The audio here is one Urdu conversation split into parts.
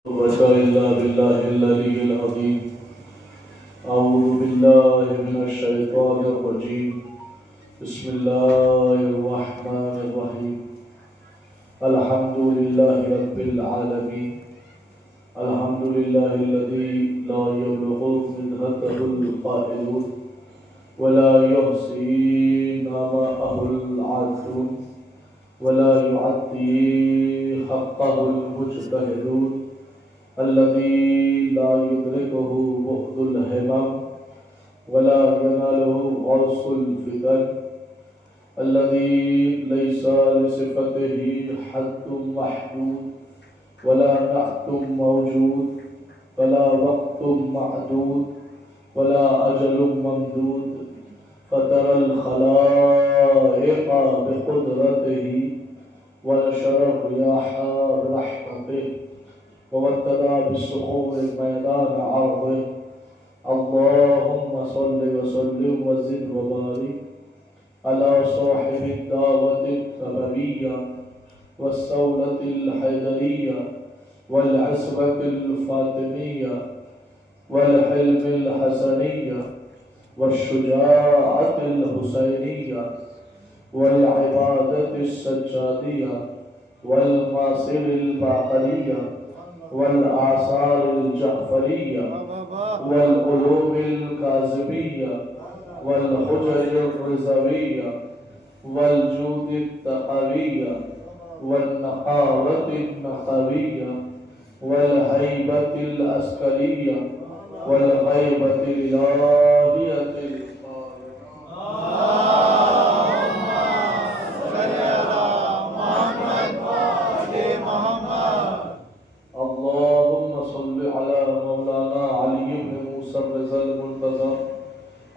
إلا بالله العلي العظيم. أعوذ بالله من الشيطان الرجيم. بسم الله الرحمن الرحيم. الحمد لله رب العالمين. الحمد لله الذي لا يبلغ مدحته القائلون ولا يحصي نعماءه العادون ولا يعطي حقه المجتهدون الذي لا يدركه بغض الهمم ولا يناله غرس الفتن الذي ليس لصفته حد محدود ولا نعت موجود ولا وقت معدود ولا أجل ممدود فترى الخلائق بقدرته ونشر الرياح برحمته وابتدى بالصخور ميدان عرضه. اللهم صل وسلم وزد وبارك على صاحب الدعوة النبوية والثورة الحيدرية والعصبة الفاطمية والحلم الحسنية والشجاعة الحسينية والعبادة السجادية والماصر الباقرية والآثار الجعفرية والقلوب الكاظمية والحجر الرضوية والجود التقوية والنقاوة النقوية والهيبة العسكرية والغيبة الإلهية اللهم صل على مولانا علي بن موسى الرضا المرتضى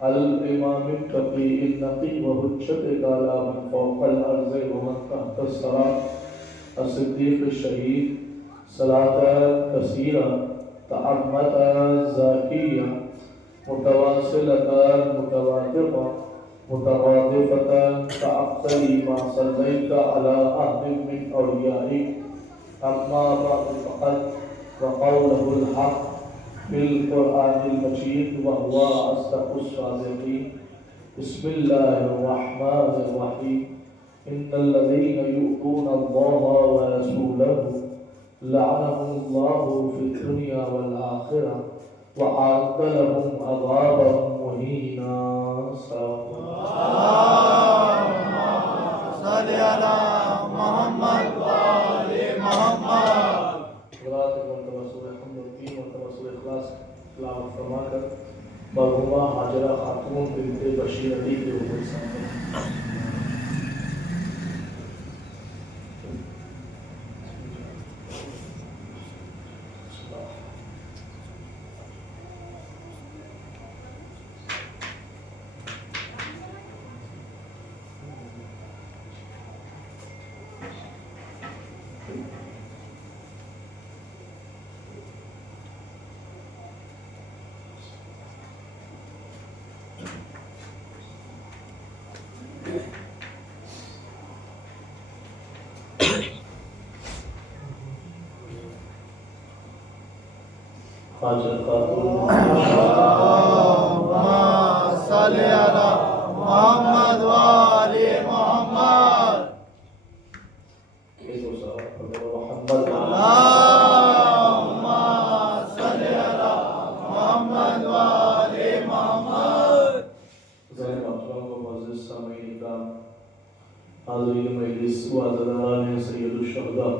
الإمام التقي النقي وحجتك على من فوق الأرض ومن تحت الثرى الصديق الشهيد صلاة كثيرة تعمت زاكية متواصلة متواترة مترادفة كأفضل ما صليت على أحد من أوليائك. أما بعد فقد وقوله الحق في القرآن المجيد وهو أصدق الصادقين. بسم الله الرحمن الرحيم. إن الذين يؤذون الله ورسوله لعنهم الله في الدنيا والآخرة وأعد لهم عذابا مهينا. صل على محمد وآل محمد. تلاوت فرما کر مرحومہ حاجرہ خاتون بنت بشیر علی کے اوپر سامنے حاجر خاتون اللهم صل على محمد وآل محمد. محمد اللهم صل على محمد وآل محمد. ذرا محترم و معزز سامعین کرام، حاضرین مجلس و عزاداران سید الشہداء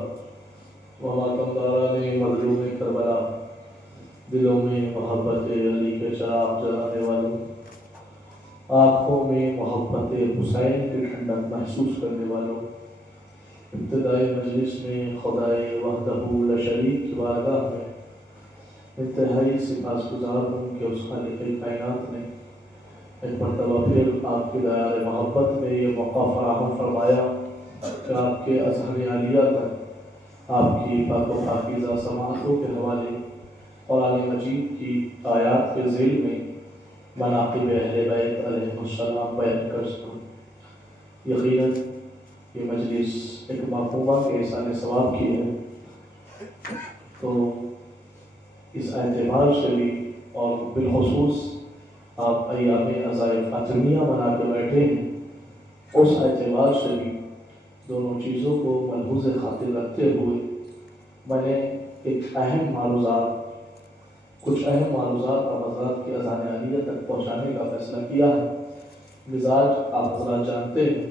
و ماتمداران مظلوم کربلا، دلوں میں محبت علی کے چراغ جلانے والوں، آنکھوں میں محبت حسین کی ٹھنڈک محسوس کرنے والوں، ابتدائی مجلس میں خدائے وحدہ لا شریک کی بارگاہ میں انتہائی سپاسگزار ہوں کہ اس خالق کائنات نے ایک مرتبہ پھر آپ کی دایار محبت میں یہ موقع فراہم فرمایا کہ آپ کے اذہان عالیہ تک آپ کی پاک و پاکیزہ سماعتوں کے حوالے قرآن مجید کی آیات کے ذیل میں مناقب اہل بیت علیہ السلام بیان کر سکوں۔ یقیناً یہ مجلس ایک محبوبہ کے احسان ثواب کی ہے، تو اس اعتبار سے بھی اور بالخصوص آپ ایام عزائے فاطمیہ منا کے بیٹھے ہیں، اس اعتبار سے بھی دونوں چیزوں کو ملحوظ خاطر رکھتے ہوئے میں نے ایک اہم معروضات کچھ اہم معروضات اور حضرات کی اذان عالیہ تک پہنچانے کا فیصلہ کیا ہے۔ مزاج آپ حضرات جانتے ہیں،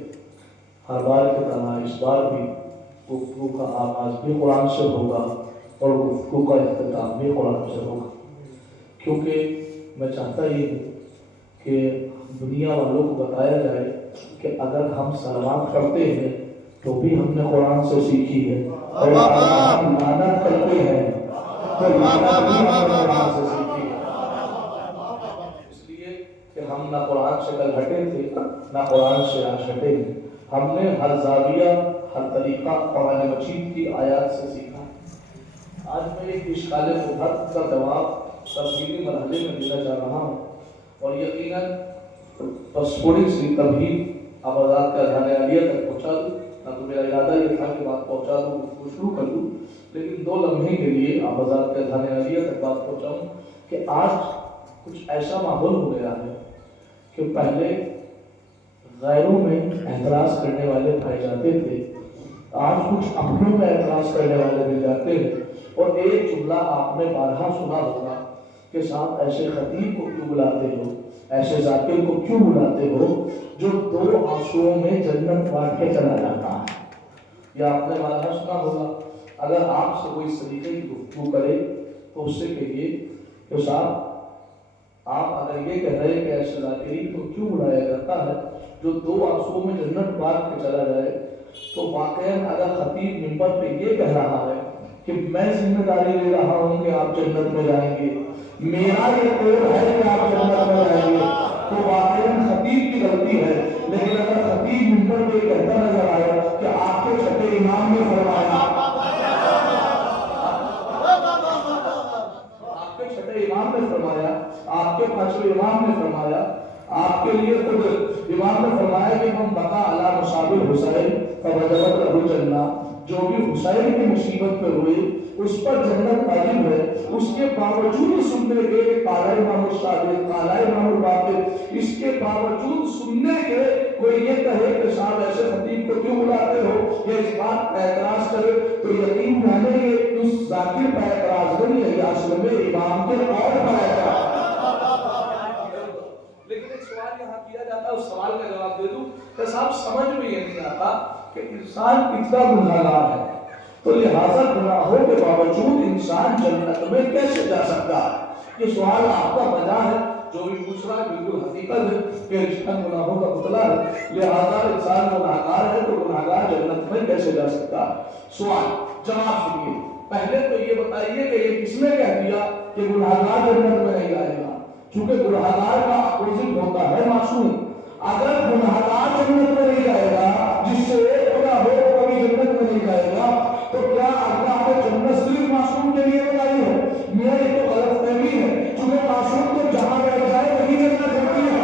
ہر بار کی طرح اس بار بھی گفتگو کا آغاز بھی قرآن سے ہوگا اور گفتگو کا اختتام بھی قرآن سے ہوگا، کیونکہ میں چاہتا یہ ہوں کہ دنیا والوں کو بتایا جائے کہ اگر ہم سلامات کرتے ہیں تو بھی ہم نے قرآن سے سیکھی ہے، اور اگر ہم لعنت کرتے ہیں تو لعنت بھی ہم نے قرآن سے سیکھی ہے۔ اس لیے کہ ہم نہ قرآن سے کل ہٹے تھے نہ قرآن سے آج ہٹے ہیں، ہم نے ہر زاویہ ہر طریقہ قرآن مجید کی آیات سے سیکھا۔ آج میں ایک اشکال مبہم کا جواب تفصیلی مرحلے میں دینا چاہ رہا ہوں، اور یقیناً بس تھوڑی سی تمہید آپ حضرات کے اذان عالیہ تک پہنچا دوں، نہ تو میرا ارادہ یہ تھا کہ بات پہنچا دوں وہ شروع کر دوں، لیکن 2 لمحے کے لیے آپ حضرات کے اذان عالیہ تک بات پہنچاؤں کہ آج کچھ ایسا ماحول ہو گیا ہے کہ پہلے غیروں میں اعتراض کرنے والے پائے جاتے تھے، آج کچھ اپنوں میں اعتراض کرنے والے مل جاتے ہیں۔ اور ایک جملہ آپ نے بارہا سنا ہوگا کہ صاحب ایسے خطیب کو کیوں بلاتے ہو، ایسے ذاکر کو کیوں بلاتے ہو جو 2 آنسوؤں میں جنت بانٹ کے چلا جاتا ہے۔ یہ آپ نے بارہا سنا ہوگا۔ اگر آپ سے کوئی اس طریقے کی گفتگو کرے تو اس سے کہیے کہ صاحب آپ اگر یہ کہہ رہے کہ ایسے ذاکرین کو کیوں بلایا جاتا ہے جو 2 آنسوؤں میں جنت بانٹ کے چلا جائے، تو واقعاً اگر خطیب منبر پہ یہ کہہ رہا ہے کہ میں ذمہ داری لے رہا ہوں کہ آپ جنت میں جائیں گے، میرا یہ قول ہے کہ آپ جنت میں جائیں گے، تو واقعاً خطیب کی غلطی ہے۔ لیکن اگر خطیب منبر پہ کہتا نظر آیا کہ آپ کے چھٹے امام نے فرمایا، آپ کے چھٹے امام نے فرمایا، آپ کے 5ویں امام نے فرمایا، آپ کے لیے خود امام نے فرمایا کہ ہم بقا علی مصاب الحسین فوجبت له الجنہ، جو بھی حسین کی مصیبت پہ ہوئی اس پر جنت واجب ہے، اس کے باوجود سننے کے قال امام الصادق قال امام الباقر، اس کے باوجود سننے کے کوئی یہ کہے کہ صاحب ایسے خطیب کو کیوں بلاتے ہو، یا اس بات کا اعتراض کرے، تو یقین جانے کہ اس ذاکر کا اعتراض نہیں ہے، اصل میں امام کے اور پر اعتراض۔ لیکن ایک سوال یہاں کیا جاتا ہے، اس سوال کا جواب دے دوں کہ صاحب سمجھ میں یہ نہیں آتا کہ انسان کتنا گنہگار ہے، تو لہٰذا گناہوں کے باوجود انسان جنت میں کیسے جا سکتا ہے؟ یہ سوال آپ کا بجا ہے، جو بھی پوچھ رہا ہے بالکل حقیقت ہے کہ انسان گناہوں کا مطلع ہے، لہٰذا انسان گنہگار ہے تو گنہگار جنت میں کیسے جا سکتا ہے؟ سوال جواب سنیے، پہلے تو یہ بتائیے کہ یہ کس نے کہہ دیا کہ گنہگار جنت میں نہیں جائے گا؟ چونکہ گنہگار کا اپوزٹ ہوتا ہے معصوم۔ اگر گنہگار جنت میں نہیں جائے گا، جس سے ایک گناہ ہو وہ کبھی جنت میں نہیں جائے گا، تو کیا اللہ نے جنت صرف معصوم کے لیے بنائی ہے؟ میرا یہ تو غلط فہمی ہے، چونکہ معصوم تو جہاں بیٹھ جائے وہی جنت ہوتی ہے۔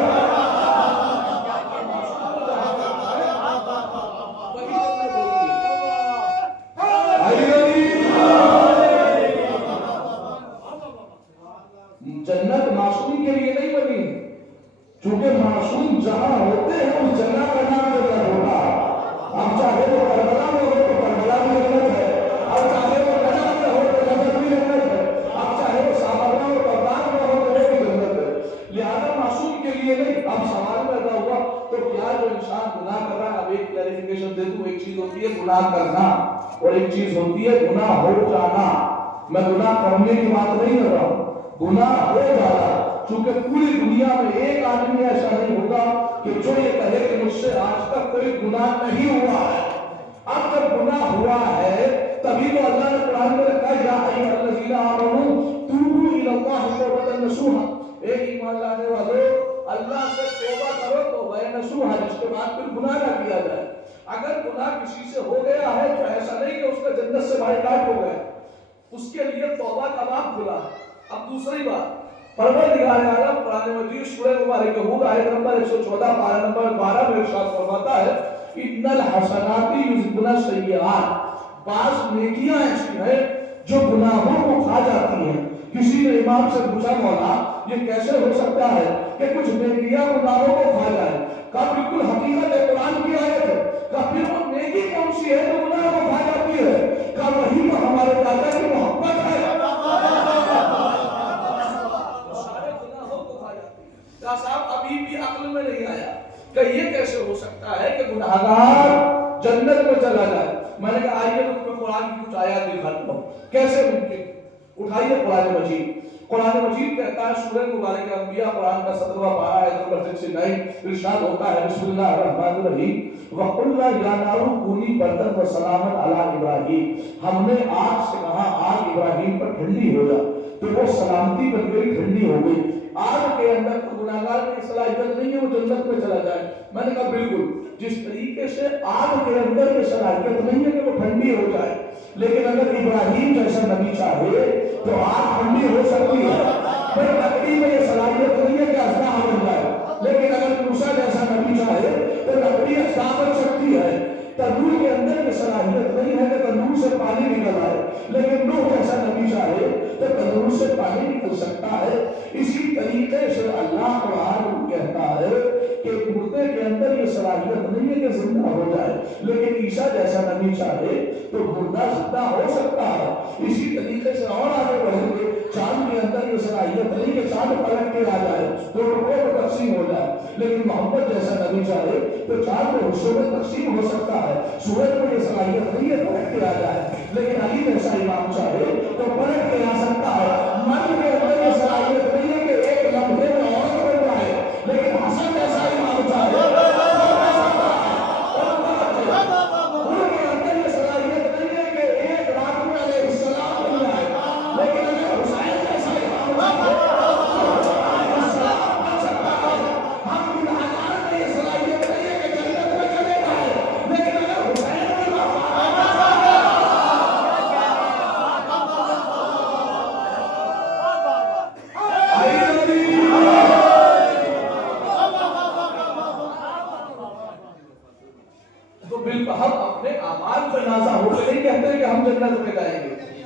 جنت معصوم کے لیے نہیں بنی، چونکہ معصوم جہاں ہوتے ہیں اس جگہ کا نام جنت ہوتا ہے۔ اب چاہے وہ کربلا میں ہو تو کربلا بھی جنت ہے، اب چاہے وہ نجف میں ہو تو نجف بھی جنت ہے، اب چاہے وہ سامرا اور بغداد میں ہو تو وہ بھی جنت ہے۔ لہذا معصوم کے لیے نہیں۔ اب سوال پیدا ہوا تو کیا جو انسان گناہ کر رہا ہے، اب ایک کلیریفیکیشن دے دوں، ایک چیز ہوتی ہے گناہ کرنا اور ایک چیز ہوتی ہے گناہ ہو جانا۔ میں گناہ کرنے کی بات نہیں کر رہا ہوں، گناہ ہو جانا، چونکہ پوری دنیا میں ایک آدمی ایسا نہیں ہوگا کہ جو یہ کہے کہ مجھ سے آج تک کوئی گناہ نہیں ہوا ہے۔ اب جب گناہ ہوا ہے تبھی تو اللہ نے قرآن میں رکھا یا ایھا الذین آمنوا توبوا الی اللہ توبۃ نصوحا، اے ایمان لانے والو اللہ سے توبہ کرو توبہ نصوحا، جس کے بعد پھر گناہ نہ کیا جائے۔ اگر گناہ کسی سے ہو گیا ہے تو ایسا نہیں کہ اس کا جنت سے بائیکاٹ ہو گیا، اس کے لیے توبہ کا باب کھلا ہے۔ اب دوسری بات، پروردگار عالم قرآن مجید سورہ مبارک ہود آیت نمبر 114 پارہ نمبر 12 میں ارشاد فرماتا ہے ان الحسنات یذھبن السیئات، بعض نیکیاں ایسی ہیں جو گناہوں کو کھا جاتی ہیں۔ کسی امام سے پوچھا مولا یہ کیسے ہو سکتا ہے کہ کچھ نیکیاں گناہوں کو کھا جائے؟ کہا بالکل حقیقت ہے، قرآن کی آیت ہے۔ کہا پھر وہ نیکی کون سی ہے جو گناہ کو کھا جاتی ہے؟ کہا وہی تو ہمارے دادا کی محبت ہے جو سارے گناہوں کو کھا جاتی ہے۔ کہا صاحب ابھی بھی عقل میں نہیں آیا کہ یہ کیسے ہو سکتا ہے کہ گناہگار جنت میں چلا جائے۔ میں نے کہا آئیے تو قرآن کی کچھ آیات دکھاتا ہوں کیسے ممکن۔ اٹھائیے قرآن مجید۔ قرآن مجید کہتا ہے سورہ مبارکہ انبیاء قرآن کا 17واں پارہ آیت نمبر 69 ارشاد ہوتا ہے بسم اللہ الرحمن الرحیم وَقُلْنَا يَا نَارُ كُونِي بَرْدًا وَسَلَامًا عَلَىٰ إِبْرَاهِيمَ، ہم نے آگ سے کہا آگ ابراہیم پر ٹھنڈی ہو جا، تو وہ سلامتی بن گئی، ٹھنڈی ہو گئی۔ آگ کے اندر تو گناہگار کی صلاحیت نہیں ہے وہ جنت میں چلا جائے۔ میں نے کہا بالکل، جس طریقے سے آگ کے اندر یہ صلاحیت نہیں ہے کہ وہ ٹھنڈی ہو جائے، لیکن اگر ابراہیم جیسا نبی چاہے تو آگ ٹھنڈی ہو سکتی ہے۔ پھر لکڑی میں یہ صلاحیت نہیں ہے کہ اصلاح بن جائے، لیکن اگر موسیٰ جیسا نبی چاہے تو لکڑی اصلاح بن سکتی ہے۔ تنور کے اندر یہ صلاحیت نہیں ہے کہ تنور سے پانی نکل آئے، لیکن نوح جیسا نبی چاہے تو تنور سے پانی نکل سکتا ہے۔ اسی طریقے سے اللہ قرآن کہتا ہے کہ مردے کے اندر یہ صلاحیت نہیں ہے کہ زندہ ہو جائے، لیکن عیسیٰ جیسا نبی چاہے تو مردہ زندہ ہو سکتا ہے۔ اسی طریقے سے اور آگے بڑھیں گے، چاند کے اندر یہ صلاحیت نہیں کہ چاند پلٹ کے آ جائے، دو ٹکڑوں میں تقسیم ہو جائے، لیکن محمد جیسا نبی چاہے تو چاند میں حصوں میں تقسیم ہو سکتا ہے۔ سورج میں یہ صلاحیت نہیں ہے پلٹ کے آ جائے، لیکن علی جیسا امام چاہے تو پلٹ کے آ سکتا ہے۔ مرد کے اندر یہ صلاحیت نہیں ہے کہ ایک لمحے میں عورت بن جائے، لیکن حسن جیسا امام چاہے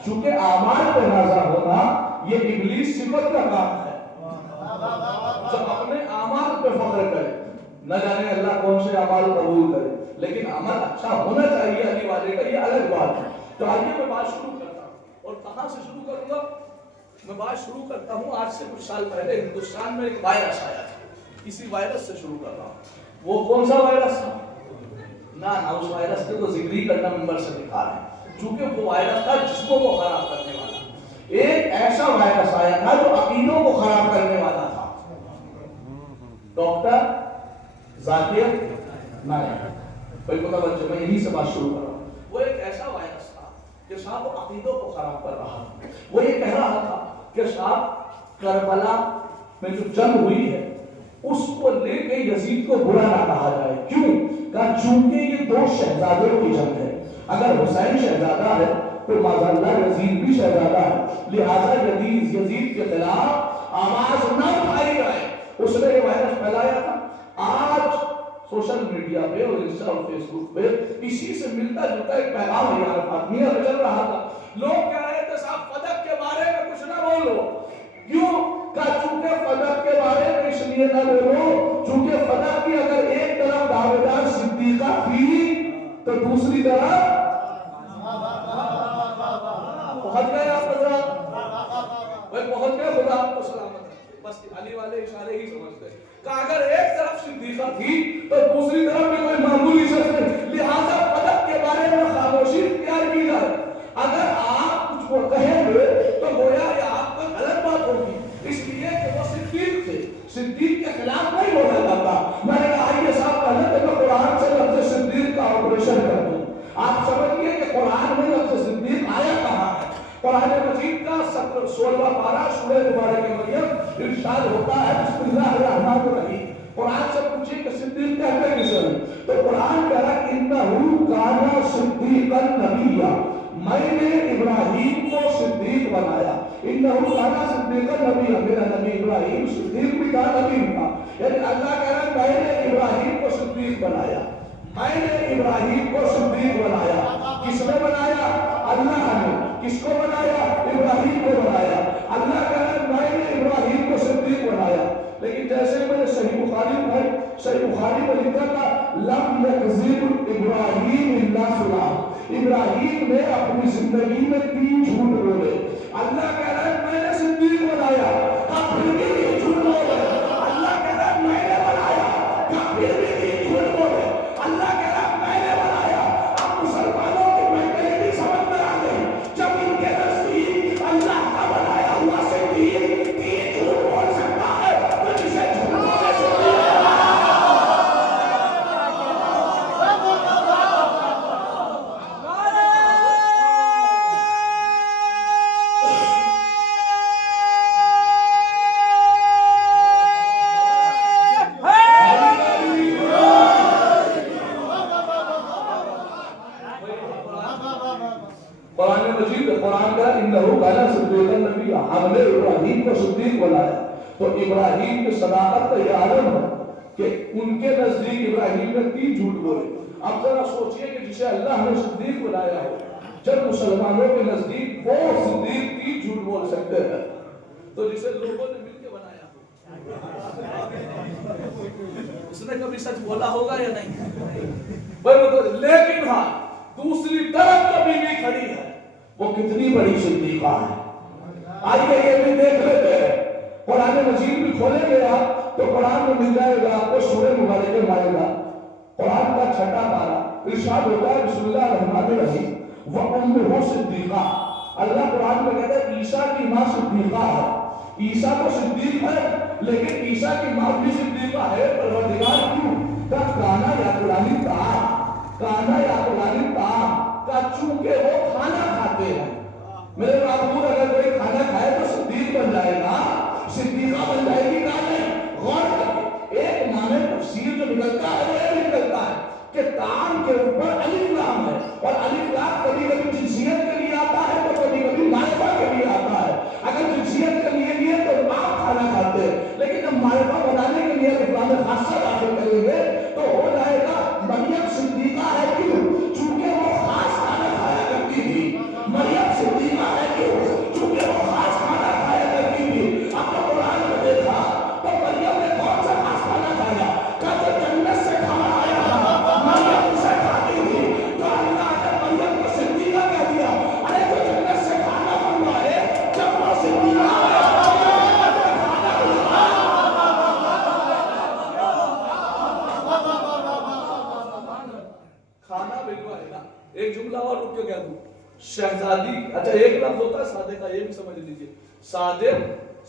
چونکہ اعمال پہ نازا ہونا یہ ابلیس صفت کا کام ہے، جو اپنے اعمال پہ فخر کرے، نہ جانے اللہ کون سے اعمال قبول کرے، لیکن عمل اچھا ہونا چاہیے علی والے کا، یہ الگ بات ہے۔ تو آئیے میں بات شروع کرتا ہوں، اور کہاں سے شروع کروں گا؟ میں بات شروع کرتا ہوں آج سے کچھ سال پہلے ہندوستان میں ایک وائرس آیا تھا، اسی وائرس سے شروع کر رہا ہوں۔ وہ کون سا وائرس تھا؟ نہ اس وائرس کے تو ذکر ہی کرنا ممبر سے دکھا رہے ہیں، چونکہ وہ وائرس تھا جسموں کو خراب کرنے والا۔ ایک ایسا وائرس آیا تھا جو عقیدوں کو خراب کرنے والا تھا۔ ڈاکٹر ذاکر نائک، کوئی پتہ بچے میں یہی سے بات شروع کر رہا ہوں۔ وہ ایک ایسا وائرس تھا کہ صاحب وہ عقیدوں کو خراب کر رہا تھا۔ وہ یہ کہہ رہا تھا کہ صاحب کربلا میں جو جنگ ہوئی ہے اس کو لے کے یزید کو برا نہ کہا جائے۔ کیوں؟ کہ چونکہ یہ دو شہزادوں کی جنگ ہے، اگر حسین شہزادہ ہے تو معاذاللہ یزید بھی شہزادہ ہے، لہذا یزید کے خلاف آواز نہ اٹھائی جائے۔ اس نے یہ وائرس پھیلایا تھا۔ آج سوشل میڈیا پہ اور انسٹا اور فیس بک پہ اسی سے ملتا جلتا ایک پیغام ہے فاطمیہ میں چل رہا تھا۔ لوگ کہہ رہے تھے صاحب فدق کے بارے میں کچھ نہ بولو۔ کیوں؟ کہ چونکہ فدق کے بارے میں اس لیے نہ بولو چونکہ فدق کی اگر ایک طرف دعویدار صدیقہ تھی تو دوسری طرف پہنچ گئے آپ حضرات، پہنچ گئے، خدا آپ کو سلامت ہے۔ بس علی والے اشارے ہی سمجھتے ہیں کہ اگر ایک طرف صدیقہ تھی تو دوسری طرف بھی کوئی معمولی شخص نہیں، لہذا فدق کے بارے میں خاموشی اختیار کی جائے۔ اگر آپ کچھ وہ کہیں گے تو گویا یہ آپ کو غلط بات ہوگی، اس لیے کہ وہ صدیق تھے، صدیق کے خلاف نہیں بولا جاتا۔ میں نے کہا آئیے صاحب پہلے تو میں قرآن سے لفظ صدیق کا آپریشن کر دوں۔ آپ سمجھئے کہ قرآن میں لفظ صدیق آیا کہاں ہے؟ قرآن مجید کا 16واں پارہ سورہ مبارکہ مریم ارشاد ہوتا ہے بسم اللہ الرحمن الرحیم۔ قرآن سے پوچھے کہ صدیق کہتے کسے ہیں؟ تو قرآن کہہ رہا ہے انہو کان صدیقا نبیا، میں نے ابراہیم کو صدیق بنایا۔ انہو کان صدیقا نبیا، میرا نبی ابراہیم صدیق بھی تھا، نبی بھی تھا۔ یعنی اللہ کہہ رہا ہے میں نے ابراہیم کو صدیق بنایا، میں نے ابراہیم کو صدیق بنایا۔ کس نے بنایا؟ اللہ نے۔ کس کو بنایا؟ ابراہیم کو بنایا۔ اللہ کہہ رہا ہے نے اپنی زندگی میں 3 جھوٹ بولے. اللہ کہہ رہا ہے میں نے صدیق بنایا, پھر بھی 3 جھوٹ بولے. اللہ کہہ رہا ہے میں نے بنایا, پھر بھی 3 جھوٹ بولے. اللہ کہہ رہا ہے میں نے بنایا. اب مسلمانوں کی مینٹلٹی سمجھ میں آ گئی. جب ان کے نزدیک اللہ کا بنایا ہوا صدیق 3 جھوٹ بول سکتا ہے, تو جسے جھوٹ بولنے سے قرآن مجید قرآن کا انہو کانا صدیق النبی, ہم نے ابراہیم کو صدیق بنایا. تو ابراہیم کی صداقت کا یہ عالم ہے کہ ان کے نزدیک ابراہیم نے 3 جھوٹ بولے. اب ذرا سوچئے کہ جسے اللہ نے صدیق بنایا ہو, جب مسلمانوں کے نزدیک وہ صدیق 3 جھوٹ بول سکتے ہیں, تو جسے لوگوں نے مل کے بنایا اس نے کبھی سچ بولا ہوگا یا نہیں؟ لیکن ہاں دوسری طرف جو بیوی کھڑی ہے وہ کتنی بڑی صدیقہ ہے. آئیے یہ بھی دیکھ لیتے ہیں. قرآن مجید بھی کھولیں گے آپ تو قرآن میں مل جائے گا آپ کو سورہ مبارکہ مائدہ قرآن کا 6واں پارہ. ارشاد ہوتا ہے بسم اللہ الرحمن الرحیم وَأُمُّهُ صِدِّیقَةٌ. اللہ قرآن میں کہتا ہے عیسیٰ کی ماں صدیقہ ہے. عیسیٰ تو صدیق ہے لیکن عیسیٰ کی ماں بھی صدیقہ ہے. پروردگار کیوں کا کانا یا قرآنی طعام, کانا یا قرآنی طعام کا, چونکہ وہ کھانا کھاتے ہیں. میرے معبود اگر کوئی کھانا کھائے تو صدیق بن جائے گا, صدیقہ بن جائے گی کہاں نہیں. غور کریں ایک معنی تفسیر جو نکلتا ہے وہ یہ نکلتا ہے کہ طعام کے اوپر الف لام ہے, اور الف لام کبھی کبھی جنسیت کے لیے آتا ہے تو کبھی کبھی معرفہ کے لیے آتا ہے. اگر جنسیت کے لیے تو آپ کھانا کھاتے ہیں, لیکن جب معرفہ بنانے کے لیے الف لام خاصہ داخل کریں گے تو ہو جائے گا مریم صدیقہ ہے. کیوں؟ چونکہ وہ خاص کھانا کھایا کرتی تھی. مریم صدیقہ ہے کیوں؟ چونکہ وہ خاص کھانا کھایا کرتی تھی. اب تو قرآن میں دیکھا تو مریم نے کون سا خاص کھانا کھایا؟ کہ جو جنت سے کھانا آیا مریم اسے کھاتی تھی. تو اللہ نے مریم کو صدیقہ کہہ دیا. ارے جو جنت سے کھانا بن رہا ہے جب وہ صدیقہ کھانا بھجوائے گا. ایک جملہ اور رک کے کہہ دوں. شہزادی, اچھا ایک لفظ ہوتا ہے صادقہ, یہ بھی سمجھ لیجئے. صادق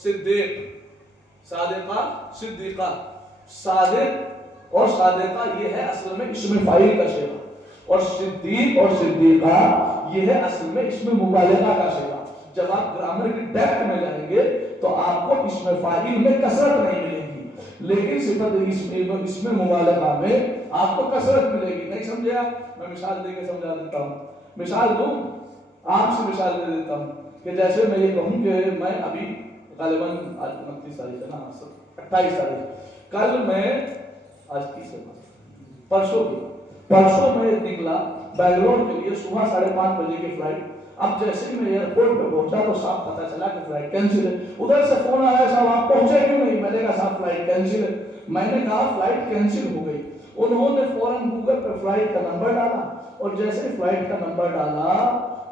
صدیق, صادقہ صدیقہ. صادق اور صادقہ یہ ہے اصل میں اسم فاعل کا صیغہ, اور صدیق اور صدیقہ یہ ہے اصل میں اسم مبالغہ کا صیغہ. جب آپ گرامر کی ڈیپتھ میں جائیں گے تو آپ کو اسم فاعل میں کثرت نہیں ملے گی, لیکن صفت اسم مبالغہ میں آپ کو کثرت ملے گی. نہیں سمجھے آپ؟ میں مثال دے کے سمجھا دیتا ہوں. مثال دوں, آپ سے مثال دے دیتا ہوں کہ جیسے میں یہ کہوں کہ میں ابھی غالباً آج 29 تاریخ ہے نا, 28 تاریخ, کل میں آج 30 ہے, پرسوں میں نکلا بنگلور کے لیے صبح 5:30 بجے کی فلائٹ. اب جیسے ہی میں ایئرپورٹ پہ پہنچا تو صاحب پتہ چلا کہ فلائٹ کینسل ہے. ادھر سے فون آیا, صاحب آپ پہنچے کیوں نہیں؟ میں نے کہا صاحب فلائٹ کینسل ہے. میں نے کہا فلائٹ کینسل ہو گئی. انہوں نے فوراً گوگل پہ فلائٹ کا نمبر ڈالا, اور جیسے فلائٹ کا نمبر ڈالا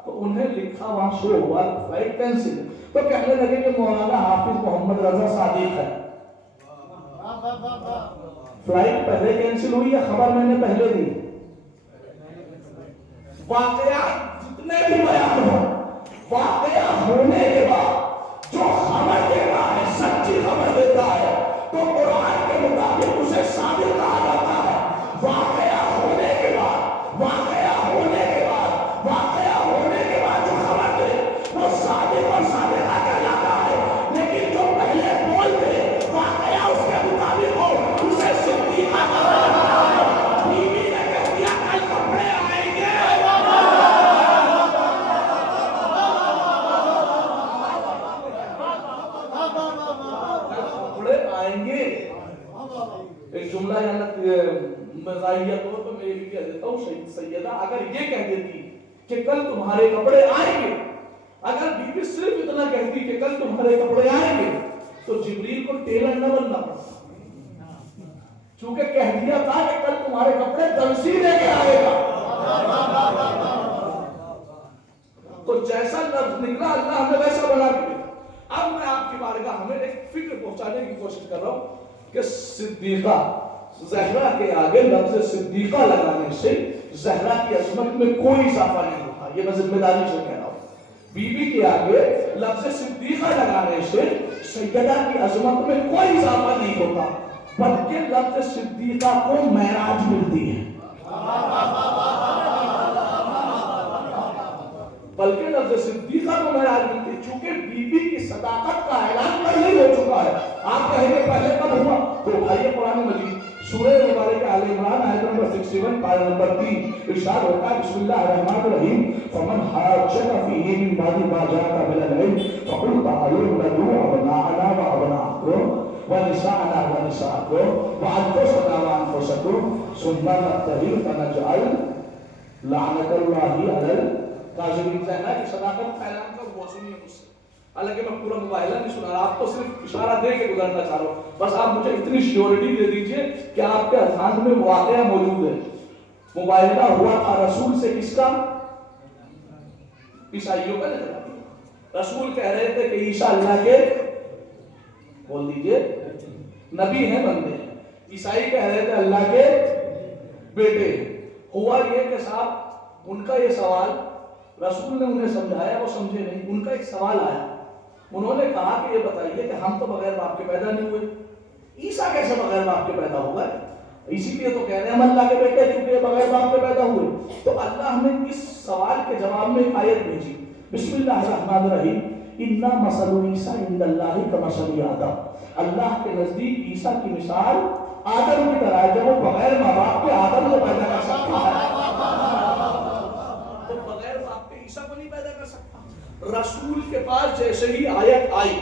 تو انہیں لکھا وہاں شو ہوا فلائٹ کینسل. تو کہنے لگے کہ مولانا حافظ محمد رضا صادق ہے. فلائٹ پہلے کینسل ہوئی یا خبر میں نے پہلے دی؟ واقعات جتنے بھی بیان ہو, واقعہ ہونے کے بعد جو خبر دیتا ہے, سچی خبر دیتا ہے, تو قرآن کے مطابق اسے صادق کہا جاتا ہے. واقعہ ہونے کے بعد, واقعہ ہونے کے بعد, واقعہ ہونے کے بعد جو خبر دے وہ صادق اور صادقہ کہلاتا ہے. لیکن جو پہلے بولتے واقعہ اس کے مطابق ہو اسے صدیقہ کہا جاتا ہے. بیوی نے کہہ دیا کل کپڑے آئیں گے, آئیں گے. ایک جملہ یہاں مزاحیہ طور پر میں یہ کہہ دیتا ہوں, سیدہ اگر یہ کہہ دیتی کہ کل تمہارے کپڑے آئیں گے, اگر بیوی صرف اتنا کہتی کہ کل تمہارے کپڑے آئیں گے, تو جبریل کو ٹیلر نہ بننا پڑتا, چونکہ کہہ دیا تھا کہ کل تمہارے کپڑے درزی لے کے آئے گا. تو جیسا لفظ نکلا اللہ ہمیں ویسا بنا کے دیا۔ اب میں آپ کی بارگاہ ہمیں ایک فکر پہنچانے کی کوشش کر رہا ہوں کہ صدیقہ، زہرا کے آگے لفظ صدیقہ لگانے سے زہرا کی عظمت میں کوئی اضافہ نہیں ہوتا، یہ میں ذمہ داری سے کہہ رہا ہوں۔ بی بی کے آگے لفظ صدیقہ لگانے سے سیدہ کی عظمت میں کوئی اضافہ نہیں ہوتا، بلکہ لفظ صدیقہ کو معراج ملتی ہے، بلکہ لفظ صدیقہ کو معراج ملتی ہے، چونکہ بی بی کی صداقت کا اعلان پہلے ہی ہو چکا ہے۔ آپ کہیں گے پہلے کب ہوا؟ تو آئیے قرآن مجید سورہ مبارک آل عمران آیت نمبر 61 پارہ نمبر 3 ارشاد ہوتا ہے بسم اللہ الرحمن الرحیم فمن حاجک فیہ من بعد ما جاءک من العلم فقل تعالوا ندعو ابناءنا وابناءکم ونساءنا ونساءکم وانفسنا وانفسکم ثم نبتہل فنجعل لعنت اللہ علی الکاذبین۔ زہرا کی صداقت کا اعلان کا وہ سنیے مجھ سے، حالانکہ میں پورا مباہلہ نہیں سنا رہا، آپ کو صرف اشارہ دے کے گزرنا چاہ رہا ہوں، بس آپ مجھے اتنی شیورٹی دے دیجئے کہ آپ کے اذہان میں واقعہ موجود ہے۔ مباہلہ ہوا تھا رسول سے کس کا؟ عیسائیوں کا نہیں، رسول کہہ رہے تھے کہ عیسیٰ اللہ کے بول دیجئے نبی ہیں، بندے ہیں، عیسائی کہہ رہے تھے اللہ کے بیٹے۔ ہوا یہ کہ صاحب ان کا یہ سوال رسول نے انہیں سمجھایا، وہ سمجھے نہیں، ان کا ایک سوال آیا، انہوں نے کہا کہ یہ بتائیے کہ ہم تو بغیر باپ کے پیدا نہیں ہوئے، عیسیٰ کیسے بغیر باپ کے پیدا ہوا ہے؟ اسی لیے تو کہہ رہے ہیں ہم اللہ کے بیٹے چونکہ بغیر باپ کے پیدا ہوئے۔ تو اللہ نے اس سوال کے جواب میں ایک آیت بھیجی، بسم اللہ الرحمن الرحیم انا مثل عیسیٰ عند اللہ کمثل آدم، اللہ کے نزدیک عیسیٰ کی مثال آدم کی طرح ہے، جب وہ بغیر ماں باپ کے آدم کو پیدا کر سکتا ہے تو بغیر باپ کے عیسیٰ کو نہیں پیدا کر سکتا۔ رسول کے پاس جیسے ہی آیت آئی،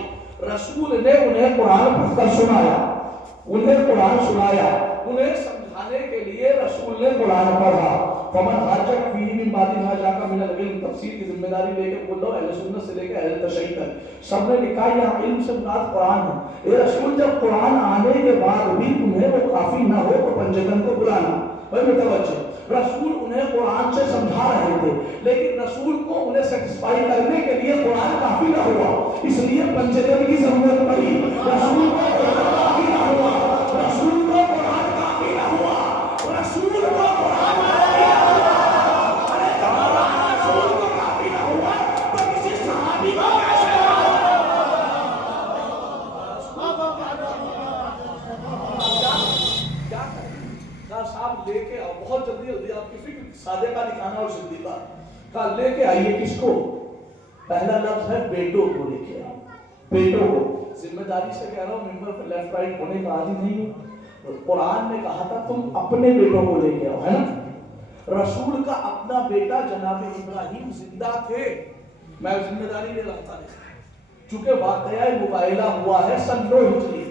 رسول نے انہیں قرآن پڑھ کر سنایا، انہیں قرآن سنایا، انہیں سمجھانے کے لیے رسول نے قرآن پڑھا۔ فمن حاجک فیہ من بعد ما جاءک من العلم، تفسیر کی ذمہ داری لے کے بول رہا ہوں، اہل سنت سے لے کے اہل تشیع تک سب نے لکھا یہاں علم سے مراد قرآن ہے۔ اے رسول جب قرآن آنے کے بعد بھی تمہیں وہ کافی نہ ہو تو پنجتن کو بلانا۔ بھائی متوجہ، رسول انہیں قرآن سے سمجھا رہے تھے، لیکن رسول کو انہیں سیٹسفائی کرنے کے لیے قرآن کافی نہ ہوا، اس لیے پنجتن کی ضرورت پڑی۔ رسول کو قرآن کافی نہ ہوا، رسول کو قرآن کافی نہ ہوا، رسول کو قرآن کافی نہ ہوا۔ ارے قرآن رسول کو کافی نہ ہوا تو کسی صحابی کو کیسے ہوا؟ کیا کریں؟ صاحب لے کے آؤ، بہت جلدی آپ کی فکر صادقہ دکھانا اور صدیقہ کا لے کے آئیے کس کو؟ پہلا لفظ ہے بیٹوں کو لے کے آؤ، بیٹوں کو۔ ذمہ داری سے کہہ رہا ہوں، ممبر پہ لیفٹ رائٹ ہونے کا عادی نہیں ہوں۔ قرآن نے کہا تھا تم اپنے بیٹوں کو لے کے آؤ، ہے نا؟ رسول کا اپنا بیٹا جناب ابراہیم زندہ تھے، میں ذمہ داری لے رہا تھا، چونکہ واقعہ مباہلہ ہوا ہے سن 9 ہجری،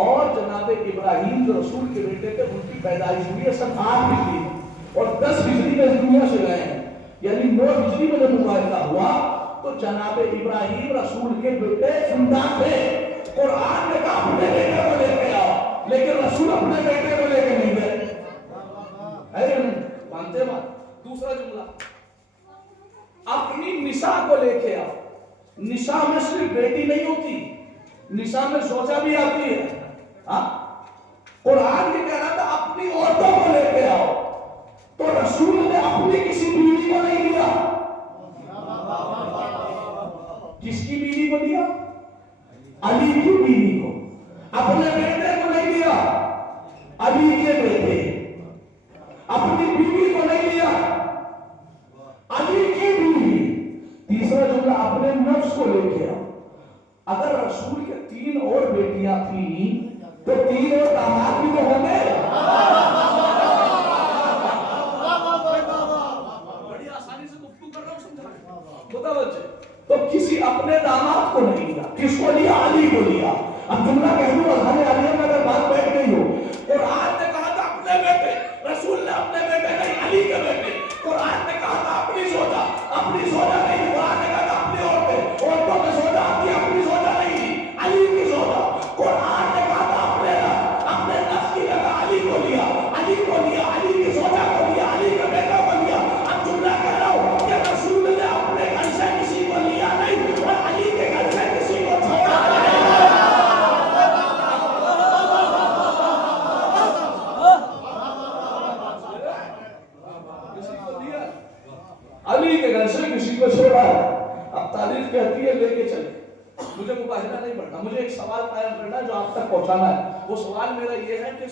اور جناب ابراہیم جو رسول کے بیٹے تھے ان کی پیدائش ہوئی ہے سن 8 ہجری اور 10 ہجری میں اس دنیا سے گئے ہیں، یعنی 9 ہجری میں جب مباہلہ ہوا تو جناب ابراہیم رسول کے بیٹے زندہ تھے۔ قرآن نے کہا اپنے بیٹے کو لے کے آؤ، لیکن رسول اپنے بیٹے کو لے کے نہیں گئے، ہے یا نہیں؟ مانتے بات؟ دوسرا جملہ، اپنی نساء کو لے کے آؤ۔ نساء میں صرف بیٹی نہیں ہوتی، نساء میں زوجہ بھی آتی ہے۔ قرآن یہ کہہ رہا تھا اپنی عورتوں کو لے کے آؤ، تو رسول نے اپنی کسی بیوی کو نہیں لیا، کس کی بیوی کو لیا؟ علی کی بیوی کو۔ اپنے بیٹے کو نہیں لیا، علی کے بیٹے۔ اپنی بیوی کو نہیں لیا، علی کی بیوی۔ تیسرا جملہ، اپنے نفس کو لے کے آؤ۔ اگر رسول کے 3 اور بیٹیاں تھیں تو 3 اور داماد بھی تو ہوں گے۔ بڑی آسانی سے گفتگو کر رہا ہوں، سمجھا متوجہ؟ تو کسی اپنے داماد کو نہیں لیا، کس کو لیا؟ علی کو لیا۔ اب جملہ کہہ دوں اذہان عالیہ میں اگر بات بیٹھ گئی ہو، قرآن نے کہا تھا اپنے بیٹے، رسول نے اپنے بیٹے نہیں علی کے بیٹے۔ قرآن نے کہا تھا اپنی زوجہ، اپنی زوجہ نہیں، قرآن نے کہا تھا اپنی عورتیں، عورتوں میں زوجہ آتی ہے، اپنی زوجہ نہیں تھی، علی کی زوجہ۔ قرآن نے کہا تھا اپنے نفس کی جگہ علی کو لیا، علی کو لیا، علی کی زوجہ کو لیا، علی کے بیٹا کو لیا۔ اب جملہ کہہ رہا ہوں کہ رسول نے اپنے مجھے مباہلہ نہیں پڑھنا، مجھے ایک سوال قائم کرنا ہے جو آپ تک پہنچانا ہے. وہ سوال میرا یہ ہے کہ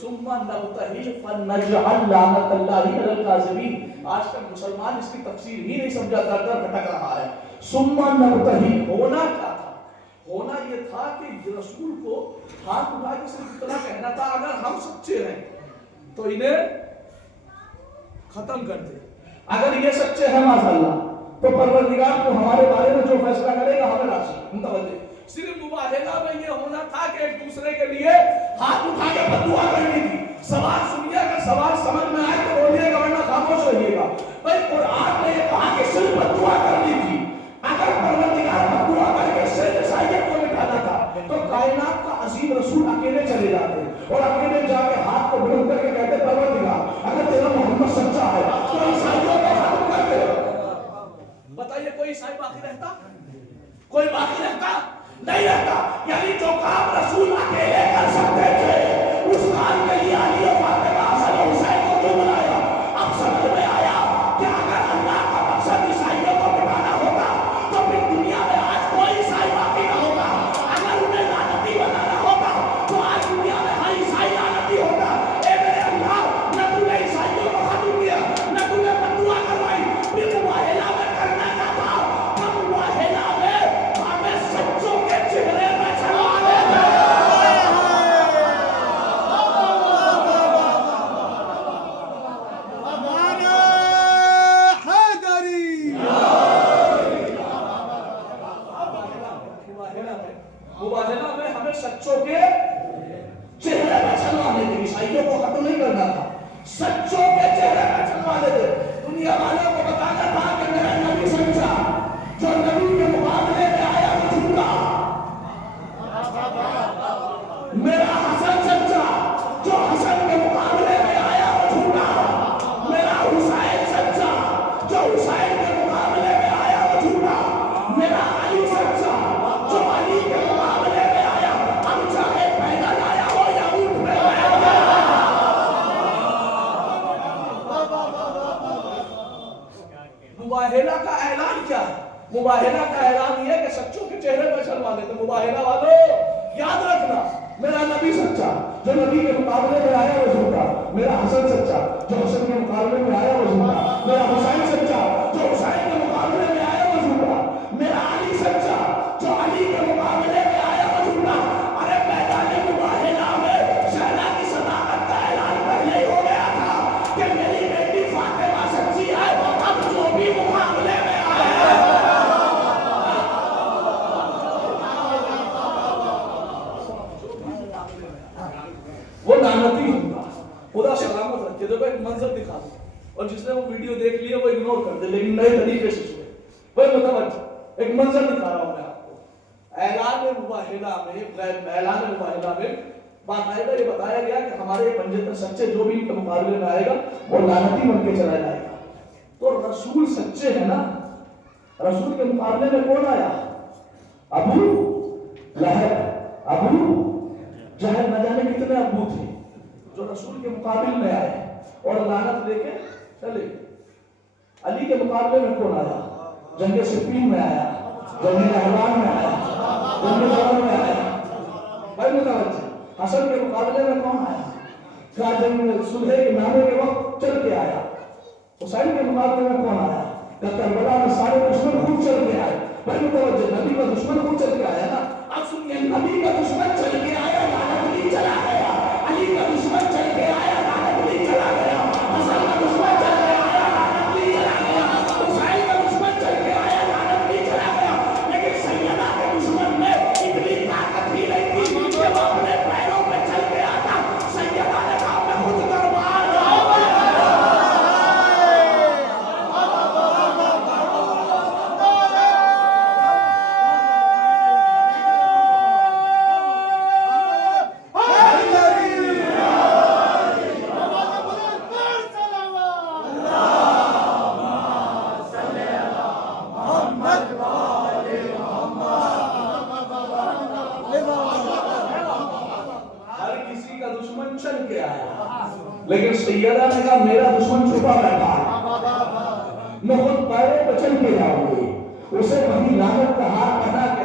ثم نبتہل فنجعل لعنت اللہ علی الکاذبین. آج کل مسلمان اس کی تفسیر ہی نہیں سمجھا، در در بھٹک رہا ہے. ثم نبتہل ہونا کیا تھا؟ ہونا یہ تھا کہ رسول کو ہاتھ اٹھا کے صرف اتنا کہنا تھا اگر ہم سچے ہیں تو انہیں ختم کر دے. اگر یہ سچے ہیں ماشاءاللہ تو پروردگار کو ہمارے بارے میں جو فیصلہ کرے گا ہمیں راضی. متوجہ. صرف مباہلہ میں یہ ہونا تھا کہ ایک دوسرے کے لیے ہاتھ اٹھا کے بددعا کرنی تھی. سوال سنیے، اگر سوال سمجھ میں آئے تو بولیے گا ورنہ خاموش رہیے گا. بھائی قرآن نے یہ کہا کہ صرف بددعا کرنی تھی. اگر پروردگار بددعا کر کے صرف عیسائیت کو مٹانا تھا تو کائنات کا عظیم رسول اکیلے چلے جاتے اور اکیلے جا کے ہاتھ کو بلند کر کے کہتے پروردگار اگر تیرا محمد سچا ہے تو عیسائیوں کو ختم کر دے. بتائیے کوئی عیسائی باقی رہتا؟ کوئی باقی رہتا؟ نہیں رہتا. یعنی جو کام رسول اکیلے کر سکتے تھے اس کام کے لیے علی و فاطمہ حسن و حسین کو کیوں بلایا؟ اب سمجھ میں آیا کہ اگر اللہ کا مقصد عیسائیوں کو مٹانا ہوتا تو پھر دنیا میں آج کوئی عیسائی باقی نہ ہوگا. اگر انہیں لعنتی بنانا ہوتا تو آج دنیا میں ہر عیسائی لعنتی ہوتا. اے میرے اللہ، نہ تو نے عیسائیوں کو ختم کیا، نہ تو نے بددعا کروائی. پھر مباہلہ میں کرنا کیا تھا؟ ہم مباہلہ میں ہمیں سچوں کے چہرے میں چڑھانے دے. مباہلہ میں ہمیں سچوں کے چہرے میں چلوانے دے. عیسائیوں کو ختم نہیں کرنا تھا، سچوں کے چہرے میں چلوانے دے. دنیا والوں کو بتانا تھا کہ میرا نبی سچا، جو نبی کے مقابلے میں آیا وہ جھوٹا. میرا حسن سچا، جو حسن کے مقابلے میں آیا وہ جھوٹا. میرا حسین سچا، جو حسین کے مقابلے میں آیا وہ جھوٹا. میرا علی سچا، جو علی کے مقابلے میں آیا ہم چاہے پیدل آیا ہو یا اونٹ میں بیٹھ گیا. مباہلہ کا اعلان کیا ہے؟ مباہلہ کا اعلان یہ ہے کہ سچوں کے چہرے پر چلوانے تھے. مباہلہ والوں یاد رکھنا، میرا نبی سچا، جو نبی کے مقابلے میں آیا وہ جھوٹا. میرا حسن سچا، جو حسن کے مقابلے میں آیا وہ جھوٹا. میرا حسین سچا، جو حسین کے مقابلے میں آیا وہ جھوٹا. میرا علی سچا، جو علی کے مقابلے میں آیا وہ جھوٹا. ارے میدان مباہلہ میں شہلا کی صداقت کا اعلان پہلے ہی ہو گیا تھا کہ میری بیٹی فاطمہ سچی ہے. اب جو بھی مقابلے میں آیا وہ لعنتی ہوگا. خدا سلامت رکھے. دیکھو ایک منظر دکھا دو اور جس نے وہ ویڈیو دیکھ لیا وہ اگنور کر دے لیکن نئے طریقے سے سنے. بھائی متوجہ، ایک منظر دکھا رہا ہوں میں آپ کو. اعلان مباہلہ میں باقاعدہ یہ بتایا گیا کہ ہمارے پنجتن سچے جو بھی ان کے مقابلے میں آئے گا وہ لعنتی بن کے چلا جائے گا. تو رسول سچے ہیں نا. رسول کے مقابلے میں کون آیا؟ ابو لہب، ابو جہل، نہ جانے کتنے ابو تھے جو رسول کے مقابل میں آئے اور لعنت لے کے چلے. علی کے مقابلے میں کون آیا؟ جنگ صفین میں آیا، جنگ احزاب میں آیا، جنگ بدر میں آیا. بھائی متوجہ. حسن کے مقابلے میں کون آیا؟ کیا جنگ صلح کے نامے کے وقت چل کے آیا. حسین کے مقابلے میں کون آیا؟ کربلا میں سارے دشمن خود چل کے آئے. بھائی متوجہ، نبی کا دشمن خود چل کے آیا نا. اب سنیے، نبی کا دشمن چل کے آیا، لعنت علی چلا گیا. علی کا دشمن چل کے آیا، لعنت علی چلا گیا. حسن کا دشمن چل کے آیا، لعنت علی چلا گیا. حسین کا دشمن چل کے آیا، لعنت علی چلا گیا. لیکن سیدہ کے دشمن میں اتنی طاقت ہی نہیں تھی کہ وہ اپنے پیروں پہ چل کے آتا. سیدہ نے کہا میں خود دربار لیکن سیدہ نے کہا میرا دشمن چھپا بیٹھا ہے، میں خود پیروں پہ چل کے جاؤں گی. اسے وہی لعنت کا ہاتھ بنا کے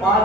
5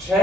6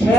6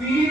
3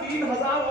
3000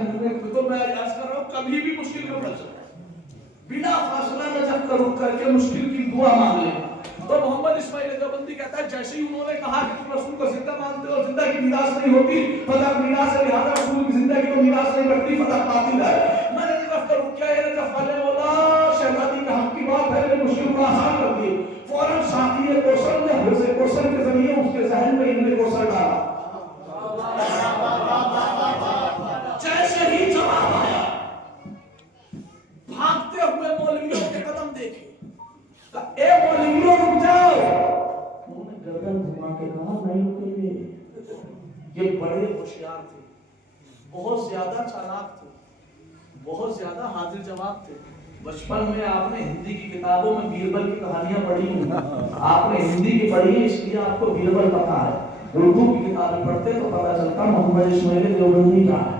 تو میں عرض کر رہا ہوں کبھی بھی مشکل میں پڑ سکتا ہے، بنا فاصلہ میں جب کرو کر کے مشکل کی دعا مانگ لے. تو محمد اسماعیل دیوبندی کہتا ہے جیسے ہی انہوں نے کہا کہ تم رسول کو زندہ مانتے ہو، زندہ کی میراث نہیں ہوتی، فتح میراث ہے، لہذا رسول کی زندگی کو میراث نہیں رکھتی، فتح باطل ہے. میں نے طرف کروں کیا ہے جب والے مولا شہزادی کا حق کی بات ہے، نے مشکل کو آسان کر دی. فوراً ساتھی کوثر نے حرز کوثر کے ذریعے اس کے ذہن میں انہیں کوثر ڈالا. جیسے ہی جواب آیا بھاگتے ہوئے مولویوں کے قدم دیکھے، کہا اے مولویوں رک جاؤ. انہوں نے گردن گھما کے کہا نہیں رکیں گے. یہ بڑے ہوشیار تھے، بہت زیادہ چالاک تھے، بہت زیادہ حاضر جواب تھے. بچپن میں آپ نے ہندی کی کتابوں میں بیربل کی کہانیاں پڑھی ہیں، آپ نے ہندی کی پڑھی ہے اس لیے آپ کو بیربل پتا ہے. اردو کی کتابیں پڑھتے تو پتا چلتا محمد اسماعیل دیوبندی کیا ہے.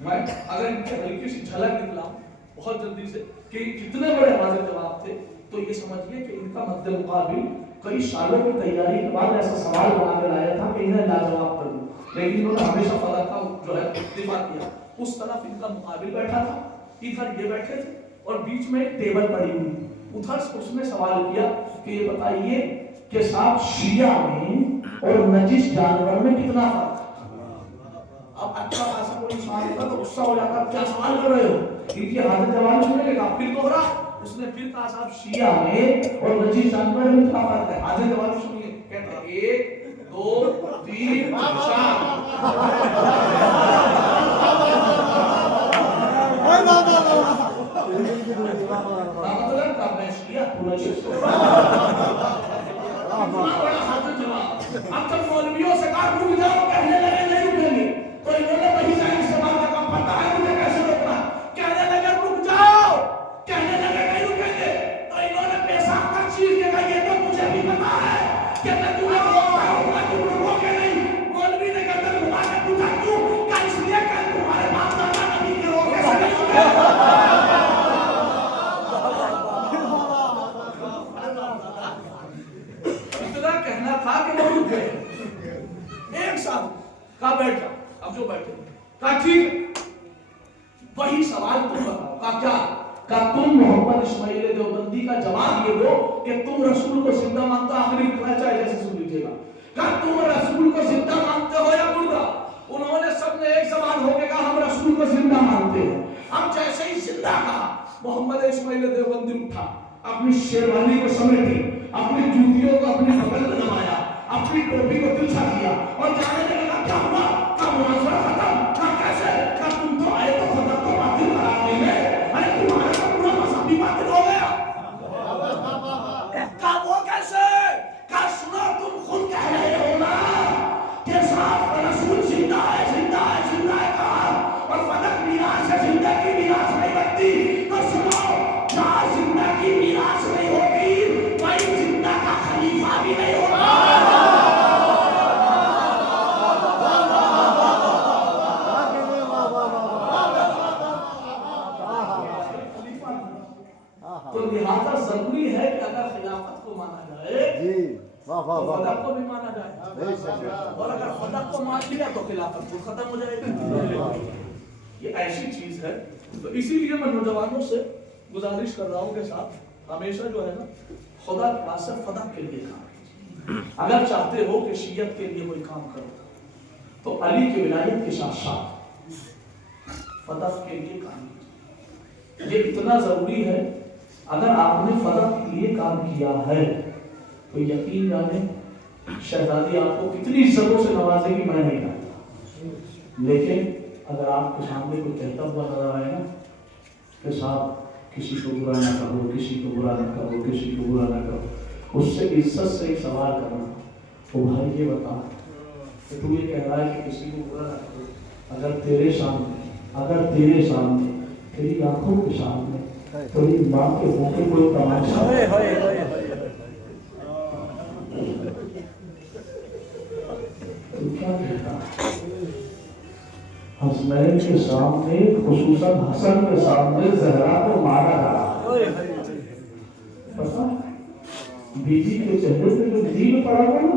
میں اگر ان کی ہلکی سی جھلک نکلاؤں بہت جلدی سے کہ کتنے بڑے حاضر جواب تھے تو یہ سمجھیے کہ ان کا مد مقابل کئی سالوں کی تیاری کے بعد ایسا سوال بنا کے لایا تھا کہ انہیں لاجواب کر دوں، لیکن انہوں نے ہمیشہ فتح کا جو ہے دفاع کیا. اس طرف ان کا مقابل بیٹھا تھا، ادھر یہ بیٹھے تھے اور بیچ میں ایک ٹیبل پڑی ہوئی. ادھر اس نے سوال کیا کہ یہ بتائیے کہ صاحب شیعہ میں اور نجس جانور میں کتنا فرق ہے. اب اچھا خاصا کوئی انسان ہوتا تو غصہ ہو جاتا کیا سوال کر رہے ہو. ان کی حاضر جواب سننے کے کہا پھر دوہرا. اس نے پھر کہا صاحب شیعہ میں اور نجس جانور میں کتنا فرق ہے. حاضر جواب سنیے، کہتے ہیں 1 2 3 اب جب مولویوں سے کہا رک جاؤ، کہنے لگے نہیں رکیں گے تو انہوں نے وہی ظاہر استعمال کا پتہ ہے مجھے کیسے روکنا. کہنے لگے رک جاؤ، کہنے لگے نہیں رکیں گے تو انہوں نے پیسہ چیز کے کہا یہ تو مجھے بھی پتا ہے کہ میں تمہیں روکتا ہوں گا، تم رکوگے نہیں. مولوی نے گردن گھما کے پوچھا کیوں؟ کہ اس لیے کہ تمہارے باپ دادا نبی کے روکے سے نہیں رکے. کہنا تھا کہ وہ رک گئے. ایک ساتھ کہا بیٹھ جاؤ. اب جو بیٹھے کہا ٹھیک ہے وہی سوال تم بتاؤ. کہا کیا؟ کہا تم محمد اسماعیل دیوبندی کا جواب یہ دو کہ تم رسول کو زندہ مانتے ہو. آخری چاہے جیسے سن لیجیے گا. کہا تم رسول کو زندہ مانتے ہو یا مردہ؟ انہوں نے سب نے ایک زبان ہو کے کہا ہم رسول کو زندہ مانتے ہیں. اب جیسے ہی زندہ کہا محمد اسماعیل دیوبندی اٹھا، اپنی شیروانی کو سمیٹی، اپنی جوتیوں کو اپنے بغل میں دبایا، اپنی ٹوپی کو تلچھا کیا اور جانے لگا. کیا ہوا؟ کہا مناظرہ ختم. کہا کیسے؟ کہا تم تو آئے تو فتح کو باطل قرار دیں گے. ارے تمہارا تو پورا مذہب بھی باطل ہو گیا. کہا وہ کیسے؟ کہا سنو تم خود کہہ رہے ہو نا کہ صاحب رسول زندہ ہے زندہ ہے زندہ ہے کہا اور فتح میراث ہے، زندہ کی میراث نہیں رکھتی. تو سنو جہاں زندہ کی میراث نہیں ہوتی وہی زندہ کا خلیفہ بھی نہیں ہوگا. تو لہذا ضروری ہے کہ اگر خلافت کو مانا جائے تو فتح کو بھی مانا جائے، اور اگر فتح کو مان لیا تو خلافت کو ختم ہو جائے گا. یہ ایسی چیز ہے. تو اسی لیے میں نوجوانوں سے گزارش کر رہا ہوں کہ صاحب ہمیشہ جو ہے نا خدا کے پاس سے فتح کے لیے کام کیجیے. اگر چاہتے ہو کہ شیعت کے لیے کوئی کام کرو تو علی کی ولایت کے ساتھ ساتھ فتح کے لیے کام کیجیے. یہ اتنا ضروری ہے. اگر آپ نے فتح کے لیے کام کیا ہے تو یقین جانے شہزادی آپ کو کتنی عزتوں سے نوازے گی میں نہیں جانتا. لیکن اگر آپ کے سامنے کوئی کہتا ہوا نظر آئے نا کہ صاحب کسی کو برا نہ کرو، کسی کو برا نہ کرو، کسی کو برا نہ کرو، اس سے عزت سے ایک سوال کرنا، تو بھائی یہ بتا کہ تو یہ کہہ رہا ہے کہ کسی کو برا نہ کرو، اگر تیرے سامنے تیری آنکھوں کے سامنے تیری ماں کے منہ کے کوئی تماشا تو کیا کہتا؟ حسنین کے سامنے، خصوصاً حسن کے سامنے زہرا کو مارا رہا. پتا بیوی کے چہرے پہ جو دین پڑا ہوا نا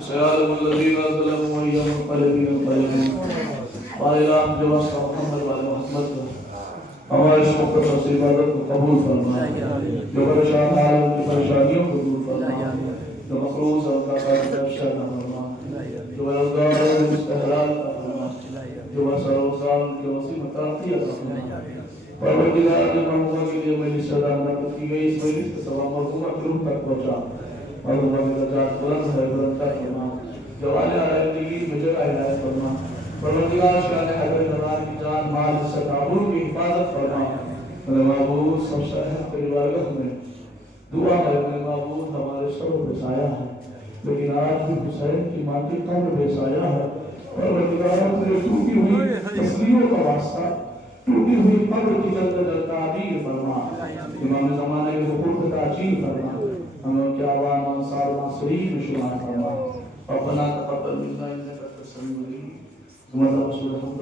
سيعلم الذين ظلموا أي منقلب ينقلبون وإلى جواز محمد وعلى محمد ہمارے اس مقدس عبادت کو قبول فرما جو پریشان حالوں کی پریشانیوں کو دور فرما جو مقروض اوقات کا افشا نہ فرما جو روزگار مستحرات کا فرما جو وسر وسال کے وسیع متعاطی عطا فرما پروردگار جو محبوبہ کے لیے میری صدا منعقد کی گئی اس مجلس کے ثواب مرحومہ کی روح تک پہنچا محبوبہ کی درجات بلند ہے بلند کا فرما جو والے زندگی میں جگہ ہدایت فرما پروردگار شان حضرت نوار کی جان مال سے تعبر کی حفاظت فرما میرے معبود سب شاہد تیری بارگاہ میں دعا ہے میرے معبود ہمارے سب بے سایہ ہے لیکن آج بھی حسین کی ماں کی قبر بے سایہ ہے پروردگار تیرے ٹوٹی ہوئی تسلیوں کا واسطہ ٹوٹی ہوئی قبر کی جلد تعبیر فرما امام زمانے کے حقوق کو تعجیل فرما ہمیں کیا عوام انصار ناصرین میں شمار فرما ربنا تقبل منا انك انت السميع العليم ثم رسول الله